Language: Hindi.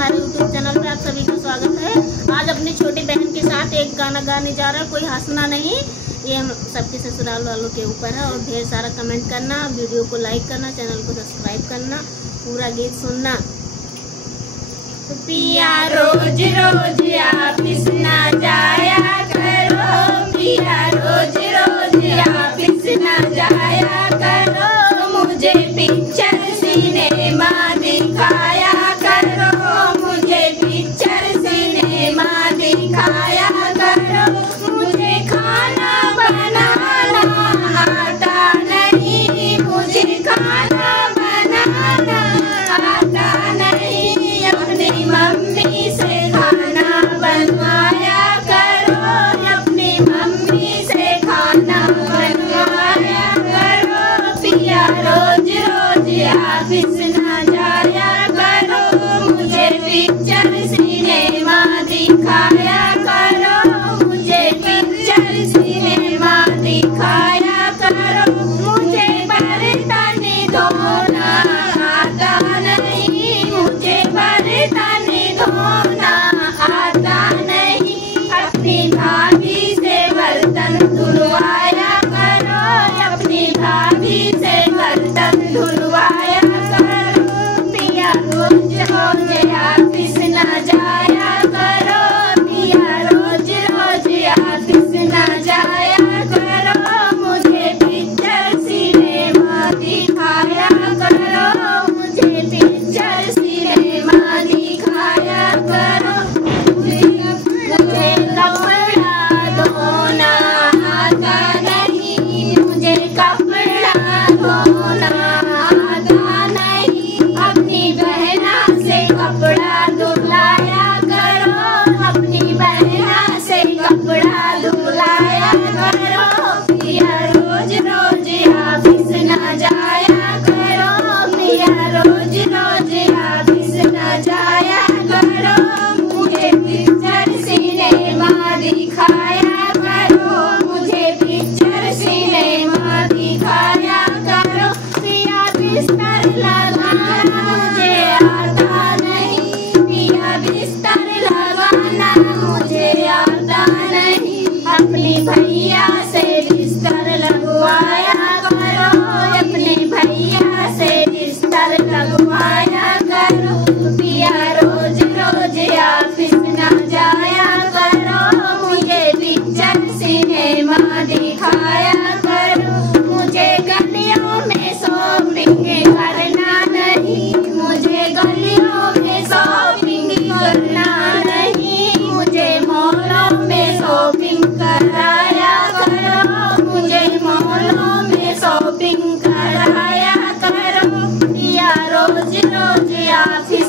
हमारे YouTube चैनल पे आप सभी का स्वागत है। आज अपनी छोटी बहन के साथ एक गाना गाने जा रहा है, कोई हंसना नहीं। ये हम सबके ससुराल वालों के ऊपर है और ढेर सारा कमेंट करना, वीडियो को लाइक करना, चैनल को सब्सक्राइब करना, पूरा गीत सुनना। तो पिया रोज रोज ऑफिस ना जाया करो, पिया रोज रोज ऑफिस ना जाया करो, मुझे पिक्चर सिनेमा दिखाया करो, मुझे पिक्चर सिनेमा दिखाया करो, मुझे खाना बनाना आता नहीं, मुझे खाना बनाना आता नहीं, अपनी मम्मी से खाना बनवाया करो, अपनी मम्मी से खाना बनवाया करो, पिया रोज रोज ऑफिस ना जाया करो, मुझे पिक्चर सिनेमा दिखाया करो, मुझे पिक्चर सिनेमा दिखाया करो, मुझे बर्तन धोना आता नहीं, मुझे बर्तन धोना आता नहीं, अपनी भाभी से बर्तन धुलवाया करो, अपनी भाभी से बर्तन धुलवाया करो, पिया रोज रोज ऑफिस ना जाया करो, पिया रोज रोज ऑफिस ना जाया करो, मुझे पिक्चर सिनेमा दिखाया करो, मुझे पिक्चर सिनेमा दिखाया करो, मुझे कपड़ा धोना आता नहीं, मुझे कपड़ा धोना आता नहीं, अपनी बहना से कपड़ा धुलाया करो, अपनी बहना से कपड़ा धुलाया करो, पिया रोज रोज ऑफिस ना जाया करो, पिया रोज रोज ऑफिस ना जाया करो, मुझे पिक्चर सिनेमा दिखाया करो, मुझे पिक्चर सिनेमा दिखाया करो, पिया बिस्तर लगाना मुझे आता नहीं, पिया बिस्तर लगाना मुझे आता नहीं, अपनी भैया से बिस्तर लगवाया करो, अपने भैया से बिस्तर लगवाया करो, पिया रोज रोज ऑफिस ना जाया करो, मुझे पिक्चर सिनेमा दिखाया करो, मुझे गलियों में शॉपिंग करना नहीं, मुझे गलियों में शॉपिंग करना नहीं, मुझे मॉलों में शॉपिंग कराया करो, मुझे मॉलों में शॉपिंग कराया करो, पिया रोज रोज ऑफिस